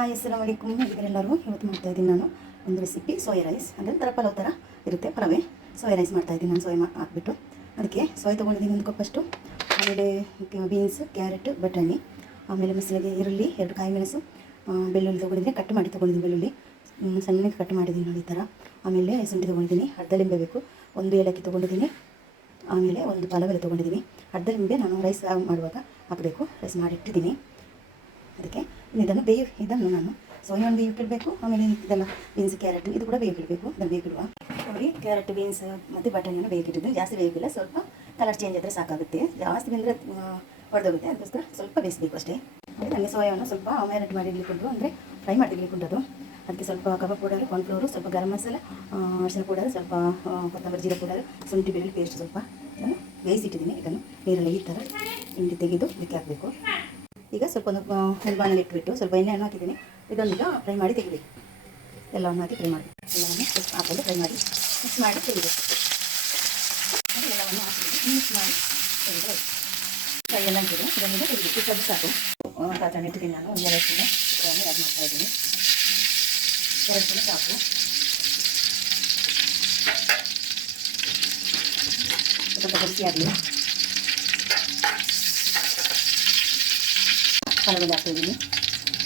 ಅಸ್ಸಲಾಮು ಅಲೈಕುಮ್. ಎಲ್ಲರೂ ಇವತ್ತು ಮಾಡ್ತಾಯಿದ್ದೀನಿ ನಾನು ಒಂದು ರೆಸಿಪಿ ಸೋಯಾ ರೈಸ್. ಅಂದರೆ ಪಲಾವ್ ಥರ ಇರುತ್ತೆ, ಪಲಾವೇ ಸೋಯಾ ರೈಸ್ ಮಾಡ್ತಾಯಿದ್ದೀನಿ ನಾನು. ಸೋಯಾ ಹಾಕ್ಬಿಟ್ಟು ಅದಕ್ಕೆ ಸೋಯಾ ತೊಗೊಂಡಿದ್ದೀನಿ ಒಂದು ಕಪ್ಪಷ್ಟು. ಆಮೇಲೆ ಬೀನ್ಸ್, ಕ್ಯಾರೆಟ್, ಬಟಾಣಿ, ಆಮೇಲೆ ಮಸಾಲೆಗೆ ಈರುಳ್ಳಿ, 2 ಕಾಯಿ ಮೆಣಸು, ಬೆಳ್ಳುಳ್ಳಿ ತೊಗೊಂಡಿದ್ದೀನಿ, ಕಟ್ ಮಾಡಿ ತೊಗೊಂಡಿದ್ದೀನಿ. ಬೆಳ್ಳುಳ್ಳಿ ಸಣ್ಣಗೆ ಕಟ್ ಮಾಡಿದ್ದೀನಿ ನೋಡಿ ಈ ಥರ. ಆಮೇಲೆ ಶುಂಠಿ ತೊಗೊಂಡಿದ್ದೀನಿ, ಅರ್ಧ ಲಿಂಬೆ ಬೇಕು, 1 ಏಲಕ್ಕಿ ತೊಗೊಂಡಿದ್ದೀನಿ, ಆಮೇಲೆ 1 ಪಲಾವ್ ಎಲೆ ತೊಗೊಂಡಿದ್ದೀನಿ. ಅರ್ಧ ಲಿಂಬೆ ನಾನು ರೈಸ್ ಮಾಡುವಾಗ ಹಾಕಬೇಕು. ರೈಸ್ ಮಾಡಿಟ್ಟಿದ್ದೀನಿ. ಅದಕ್ಕೆ ಇದನ್ನು ನಾನು ಸೋಯಾವನ್ನು ಬೇಯಿಬಿಟ್ಟಿರಬೇಕು. ಆಮೇಲೆ ಇದೆಲ್ಲ ಬೀನ್ಸ್, ಕ್ಯಾರೆಟ್ ಇದು ಕೂಡ ಬೇಯಿಬಿಡಬೇಕು. ಇದನ್ನು ಬೇಯಿಬಿಡುವ ನೋಡಿ. ಕ್ಯಾರೆಟ್, ಬೀನ್ಸ್ ಮತ್ತು ಬಟಾಣಿಯನ್ನು ಬೇಯಿಬಿಟ್ಟಿದ್ದು. ಜಾಸ್ತಿ ಬೇಯಿಬಿಲ್ಲ, ಸ್ವಲ್ಪ ಕಲರ್ ಚೇಂಜ್ ಆದರೆ ಸಾಕಾಗುತ್ತೆ. ಜಾಸ್ತಿ ಬೆಂದರೆ ಹೊಡೆದೋಗುತ್ತೆ, ಅದಕ್ಕೋಸ್ಕರ ಸ್ವಲ್ಪ ಬೇಯಿಸಬೇಕು ಅಷ್ಟೇ. ಅಂದರೆ ನನಗೆ ಸೋಯಾವನ್ನು ಸ್ವಲ್ಪ ಮ್ಯಾರಿನೇಟ್ ಮಾಡಿ ಇಡ್ಲಿಕ್ಕುಂಟು, ಅಂದರೆ ಫ್ರೈ ಮಾಡಿ ಇಡ್ಲಿಕ್ಕುಂಟು. ಅದಕ್ಕೆ ಸ್ವಲ್ಪ ಕಬಾಬ್ ಪೌಡರ್, ಕಾರ್ನ್ಫ್ಲೋರು, ಸ್ವಲ್ಪ ಗರಂ ಮಸಾಲ, ಅರಿಶಿನ ಪೌಡರ್, ಸ್ವಲ್ಪ ಕೊತ್ತಂಬರಿ, ಜೀರಾ ಪೌಡರ್, ಶುಂಠಿ ಬೆಳ್ಳುಳ್ಳಿ ಪೇಸ್ಟ್ ಸ್ವಲ್ಪ ನಾನು ಬೇಯಿಸಿಟ್ಟಿದ್ದೀನಿ. ಇದನ್ನು ನೀರಲ್ಲಿ ಈ ಥರ ಹಿಂಡಿ ತೆಗೆದು ಇದಕ್ಕೆ ಹಾಕಬೇಕು. ಈಗ ಸ್ವಲ್ಪ ಒಂದು ಬಾಣಲೆ ಇಟ್ಬಿಟ್ಟು ಸ್ವಲ್ಪ ಎಣ್ಣೆಯನ್ನು ಹಾಕಿದ್ದೀನಿ. ಇದೊಂದೀಗ ಫ್ರೈ ಮಾಡಿ ತೆಗಿಬೇಕು. ಎಲ್ಲವನ್ನು ಹಾಕಿ ಫ್ರೈ ಮಾಡಿ, ಎಲ್ಲವನ್ನು ಹಾಕೊಂಡು ಫ್ರೈ ಮಾಡಿ ಮಿಕ್ಸ್ ಮಾಡಿ ತೆಗಿಬೇಕು. ಎಲ್ಲವನ್ನು ಹಾಕಿಬಿಟ್ಟು ಮಿಕ್ಸ್ ಮಾಡಿ ತೆಗೆದು ಫ್ರೈ ಎಲ್ಲ ಅಂತಿದೆ. ಇದನ್ನಿಂದ ತೆಗಿಬೇಕು. ಸ್ವಲ್ಪ ಸಾಕು. ಪಾತ್ರೆ ಇಟ್ಟಿದ್ದೀನಿ ನಾನು. ಒಂದು 2 ಸ್ಪೂನು ಚಿತ್ರವನ್ನು ಆ್ಯಡ್ ಮಾಡ್ತಾಯಿದ್ದೀನಿ. 2 ಸ್ಪೂನು ಸಾಕು. ಸ್ವಲ್ಪ ಬಿಸಿಯಾಗಲಿ. ಪಲಾವ್ ಹಾಕ್ತಾಯಿದ್ದೀನಿ,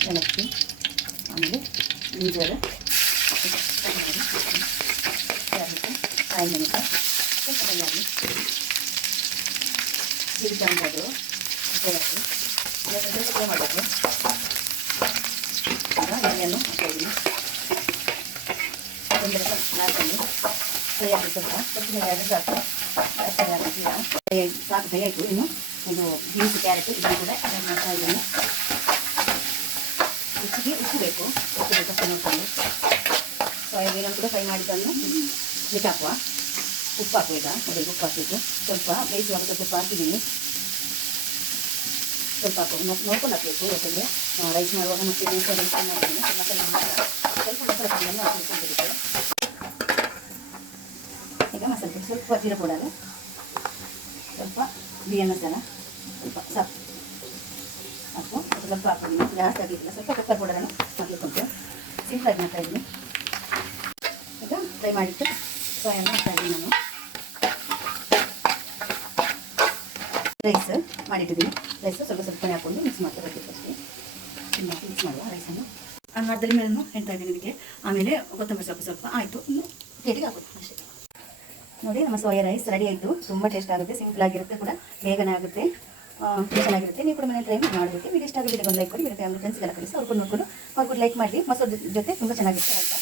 ಏಲಕ್ಕಿ, ಆಮೇಲೆ ಬೀಜರು, ಕಾಯಿ ಮೆಣಸು, ಸ್ವಲ್ಪ ಕೈಯಾಗಿ ಜೀರಿಗೆ ಅಂಬೋದು ಫ್ರೈ ಹಾಕಿ ಸ್ವಲ್ಪ ಫ್ರೈ ಮಾಡಬೇಕು. ಈಗ ಎಣ್ಣೆಯನ್ನು ಹಾಕ್ತಾಯಿದ್ದೀನಿ. ಒಂದು ಹಾಕಿ ಫ್ರೈ ಆಗಿ ಸ್ವಲ್ಪ ಫ್ರೈ ಆಗಿ ಸಾಕು. ಸಾಕು ಫ್ರೈ ಆಯಿತು. ಇನ್ನು ಇದು ಬೀನ್ಸ್, ಕ್ಯಾರೆಟ್ ಇದನ್ನು ಕೂಡ ಆ್ಯಡ್ ಮಾಡ್ತಾ ಇದ್ದೀನಿ. ರುಚಿಗೆ ಉಪ್ಪು ಬೇಕು ಅಷ್ಟೇ ನೋಡ್ಕೊಂಡು. ಸೋಯಾಬೀನನ್ನು ಕೂಡ ಫ್ರೈ ಮಾಡಿದ್ದನ್ನು ಇದಕ್ಕೆ ಹಾಕುವ. ಉಪ್ಪು ಹಾಕುವ. ಅದಕ್ಕೆ ಉಪ್ಪು ಹಾಕಬೇಕು. ಸ್ವಲ್ಪ ಬೇಯಿಸುವಾಗ ಸ್ವಲ್ಪ ಉಪ್ಪು ಹಾಕಿದ್ದೀನಿ. ಸ್ವಲ್ಪ ನೋಡ್ಕೊಂಡು ಹಾಕಬೇಕು. ಯಾಕಂದರೆ ರೈಸ್ ಮಾಡುವಾಗ ಮತ್ತೆ ಮಸಾಲೆ ಮಾಡಿದ್ದೀನಿ. ಸ್ವಲ್ಪ ಮಸಾಲೆ ಪುಡಿಯನ್ನು ಹಾಕಿಕೊಂಡಿರುತ್ತೆ. ಈಗ ಮಸಾಲೆ ಸ್ವಲ್ಪ ಜೀರಾ ಪೌಡರ್, ಸ್ವಲ್ಪ ಬಿರಿಯಾನಿ ಮಸಾಲ, ಸ್ವಲ್ಪ ಸಾಕು ಹಾಕು. ಸ್ವಲ್ಪ ಹಾಕಿದ್ದೀನಿ, ಜಾಸ್ತಿ ಆಗಿದ್ದಿಲ್ಲ. ಸ್ವಲ್ಪ ಪೆಪ್ಪರ್ ಪೌಡರನ್ನು ಹಾಕಿಕೊಂಡು ಸಿಂಪಲ್ ಮಾಡ್ತಾಯಿದ್ದೀನಿ. ಈಗ ಫ್ರೈ ಮಾಡಿಟ್ಟು ಸೋಯಾವನ್ನು ಹಾಕ್ತಾಯಿದ್ದೀನಿ ನಾನು. ರೈಸ್ ಮಾಡಿಟ್ಟಿದ್ದೀನಿ. ರೈಸು ಸ್ವಲ್ಪ ಹಾಕ್ಕೊಂಡು ಮಿಕ್ಸ್ ಮಾಡ್ತಾ ಬರ್ಬೇಕು ಅಷ್ಟೇ. ಮಿಕ್ಸ್ ಮಾಡುವ ರೈಸನ್ನು. ಅರ್ಧದಲ್ಲಿ ಮೇಲನ್ನು ಹೇಳ್ತಾ ಇದ್ದೀನಿ ಇದಕ್ಕೆ. ಆಮೇಲೆ ಕೊತ್ತಂಬರಿ ಸ್ವಲ್ಪ ಆಯಿತು. ಇನ್ನು ಪ್ಲೇಟಿಗೆ ಹಾಕೋದು ಅಷ್ಟೇ. ನೋಡಿ, ನಮ್ಮ ಸೋಯಾ ರೈಸ್ ರೆಡಿ ಆಯಿತು. ತುಂಬ ಟೇಸ್ಟ್ ಆಗುತ್ತೆ, ಸಿಂಪಲ್ ಆಗಿರುತ್ತೆ ಕೂಡ, ಬೇಗನೆ ಆಗುತ್ತೆ, ಚೆನ್ನಾಗಿರುತ್ತೆ. ನೀವು ಕೂಡ ಮನೆ ಟ್ರೈ ಮಾಡಬೇಕು. ವಿಡಿಯೋ ಇಷ್ಟ ಆಗಿದೆ ಒಂದು ಲೈಕ್ ಕೊಡಿ. ಫ್ಯಾಮಿಲಿ ಫ್ರೆಂಡ್ಸ್ಗೆಲ್ಲ ಕಳಿಸಿ ಅವ್ರು ಕೂಡ ನೋಡ್ಕೊಂಡು ಅವ್ರು ಕೂಡ ಲೈಕ್ ಮಾಡಿ. ಮೊಸರು ಜೊತೆ ತುಂಬ ಚೆನ್ನಾಗಿರುತ್ತೆ ಆಯಿತಾ.